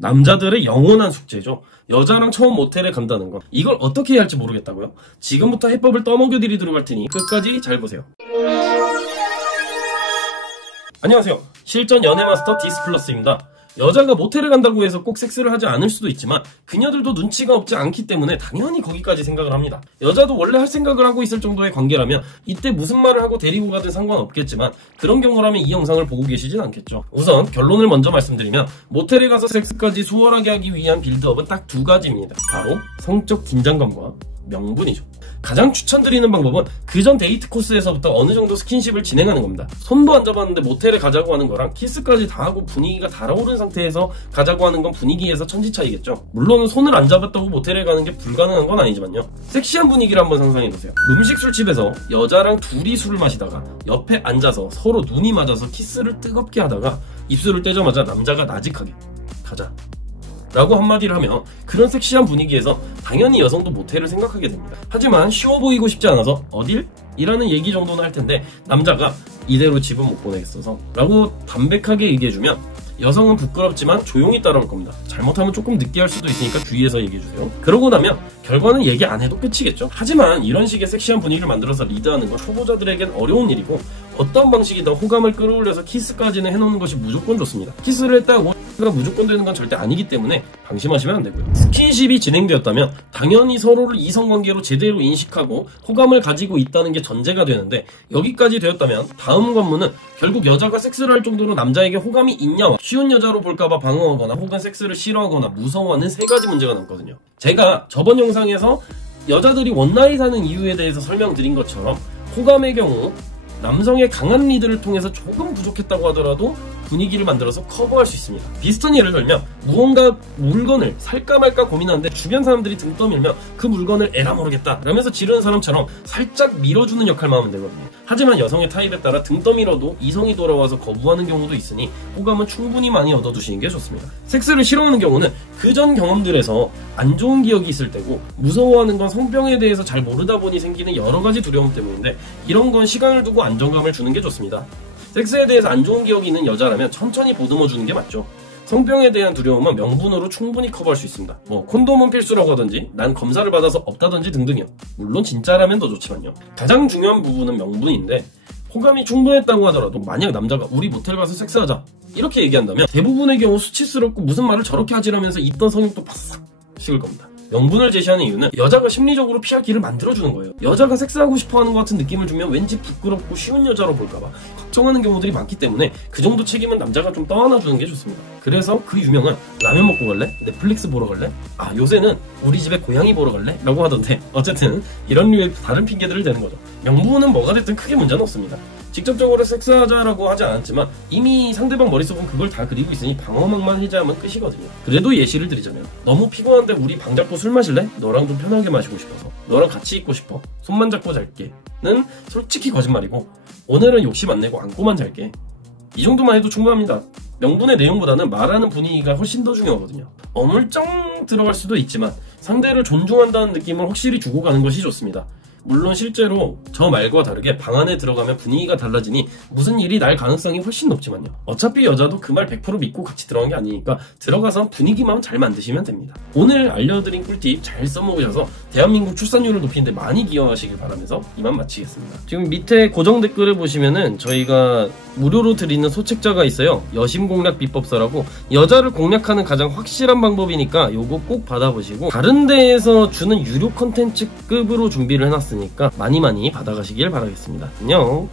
남자들의 영원한 숙제죠. 여자랑 처음 모텔에 간다는 거. 이걸 어떻게 해야 할지 모르겠다고요? 지금부터 해법을 떠먹여드리도록 할 테니 끝까지 잘 보세요. 안녕하세요. 실전 연애마스터 디스플러스입니다. 여자가 모텔에 간다고 해서 꼭 섹스를 하지 않을 수도 있지만 그녀들도 눈치가 없지 않기 때문에 당연히 거기까지 생각을 합니다. 여자도 원래 할 생각을 하고 있을 정도의 관계라면 이때 무슨 말을 하고 데리고 가든 상관없겠지만 그런 경우라면 이 영상을 보고 계시진 않겠죠. 우선 결론을 먼저 말씀드리면 모텔에 가서 섹스까지 수월하게 하기 위한 빌드업은 딱 두 가지입니다. 바로 성적 긴장감과 명분이죠. 가장 추천드리는 방법은 그전 데이트 코스에서부터 어느 정도 스킨십을 진행하는 겁니다. 손도 안 잡았는데 모텔에 가자고 하는 거랑 키스까지 다 하고 분위기가 달아오른 상태에서 가자고 하는 건 분위기에서 천지 차이겠죠. 물론 손을 안 잡았다고 모텔에 가는 게 불가능한 건 아니지만요. 섹시한 분위기를 한번 상상해보세요. 음식 술집에서 여자랑 둘이 술을 마시다가 옆에 앉아서 서로 눈이 맞아서 키스를 뜨겁게 하다가 입술을 떼자마자 남자가 나직하게 가자 라고 한마디를 하면 그런 섹시한 분위기에서 당연히 여성도 모텔을 생각하게 됩니다. 하지만 쉬워 보이고 싶지 않아서 어딜? 이라는 얘기 정도는 할 텐데 남자가 이대로 집은 못 보내겠어서 라고 담백하게 얘기해주면 여성은 부끄럽지만 조용히 따라올 겁니다. 잘못하면 조금 느끼할 수도 있으니까 주의해서 얘기해주세요. 그러고 나면 결과는 얘기 안 해도 끝이겠죠. 하지만 이런 식의 섹시한 분위기를 만들어서 리드하는 건 초보자들에겐 어려운 일이고 어떤 방식이든 호감을 끌어올려서 키스까지는 해놓는 것이 무조건 좋습니다. 키스를 했다고 가 무조건 되는 건 절대 아니기 때문에 방심하시면 안 되고요. 스킨십이 진행되었다면 당연히 서로를 이성관계로 제대로 인식하고 호감을 가지고 있다는 게 전제가 되는데 여기까지 되었다면 다음 관문은 결국 여자가 섹스를 할 정도로 남자에게 호감이 있냐와 쉬운 여자로 볼까봐 방어하거나 혹은 섹스를 싫어하거나 무서워하는 세 가지 문제가 남거든요. 제가 저번 영상에서 여자들이 원나잇 하는 이유에 대해서 설명드린 것처럼 호감의 경우 남성의 강한 리드를 통해서 조금 부족했다고 하더라도 분위기를 만들어서 커버할 수 있습니다. 비슷한 예를 들면 무언가 물건을 살까 말까 고민하는데 주변 사람들이 등 떠밀면 그 물건을 에라 모르겠다 라면서 지르는 사람처럼 살짝 밀어주는 역할만 하면 되거든요. 하지만 여성의 타입에 따라 등 떠밀어도 이성이 돌아와서 거부하는 경우도 있으니 호감은 충분히 많이 얻어두시는 게 좋습니다. 섹스를 싫어하는 경우는 그전 경험들에서 안 좋은 기억이 있을 때고 무서워하는 건 성병에 대해서 잘 모르다 보니 생기는 여러 가지 두려움 때문인데 이런 건 시간을 두고 안정감을 주는 게 좋습니다. 섹스에 대해서 안 좋은 기억이 있는 여자라면 천천히 보듬어 주는 게 맞죠. 성병에 대한 두려움은 명분으로 충분히 커버할 수 있습니다. 콘돔은 필수라고 하든지 난 검사를 받아서 없다든지 등등이요. 물론 진짜라면 더 좋지만요. 가장 중요한 부분은 명분인데 호감이 충분했다고 하더라도 만약 남자가 우리 모텔 가서 섹스하자 이렇게 얘기한다면 대부분의 경우 수치스럽고 무슨 말을 저렇게 하지라면서 있던 성욕도 바싹 식을 겁니다. 명분을 제시하는 이유는 여자가 심리적으로 피할 길을 만들어주는 거예요. 여자가 섹스하고 싶어하는 것 같은 느낌을 주면 왠지 부끄럽고 쉬운 여자로 볼까봐 걱정하는 경우들이 많기 때문에 그 정도 책임은 남자가 좀 떠안아주는 게 좋습니다. 그래서 그 유명한 라면 먹고 갈래? 넷플릭스 보러 갈래? 요새는 우리 집에 고양이 보러 갈래? 라고 하던데 어쨌든 이런 류의 다른 핑계들을 대는 거죠. 명분은 뭐가 됐든 크게 문제는 없습니다. 직접적으로 섹스하자라고 하지 않았지만 이미 상대방 머릿속은 그걸 다 그리고 있으니 방어막만 해제하면 끝이거든요. 그래도 예시를 드리자면 너무 피곤한데 우리 방 잡고 술 마실래? 너랑 좀 편하게 마시고 싶어서 너랑 같이 있고 싶어 손만 잡고 잘게 는 솔직히 거짓말이고 오늘은 욕심 안 내고 안고만 잘게 이 정도만 해도 충분합니다. 명분의 내용보다는 말하는 분위기가 훨씬 더 중요하거든요. 어물쩡 들어갈 수도 있지만 상대를 존중한다는 느낌을 확실히 주고 가는 것이 좋습니다. 물론 실제로 저 말과 다르게 방 안에 들어가면 분위기가 달라지니 무슨 일이 날 가능성이 훨씬 높지만요. 어차피 여자도 그 말 100% 믿고 같이 들어간 게 아니니까 들어가서 분위기만 잘 만드시면 됩니다. 오늘 알려드린 꿀팁 잘 써먹으셔서 대한민국 출산율을 높이는데 많이 기여하시길 바라면서 이만 마치겠습니다. 지금 밑에 고정 댓글을 보시면은 저희가 무료로 드리는 소책자가 있어요. 여심공략 비법서라고 여자를 공략하는 가장 확실한 방법이니까 요거 꼭 받아보시고 다른 데에서 주는 유료 컨텐츠급으로 준비를 해놨으니까 많이 받아가시길 바라겠습니다. 안녕.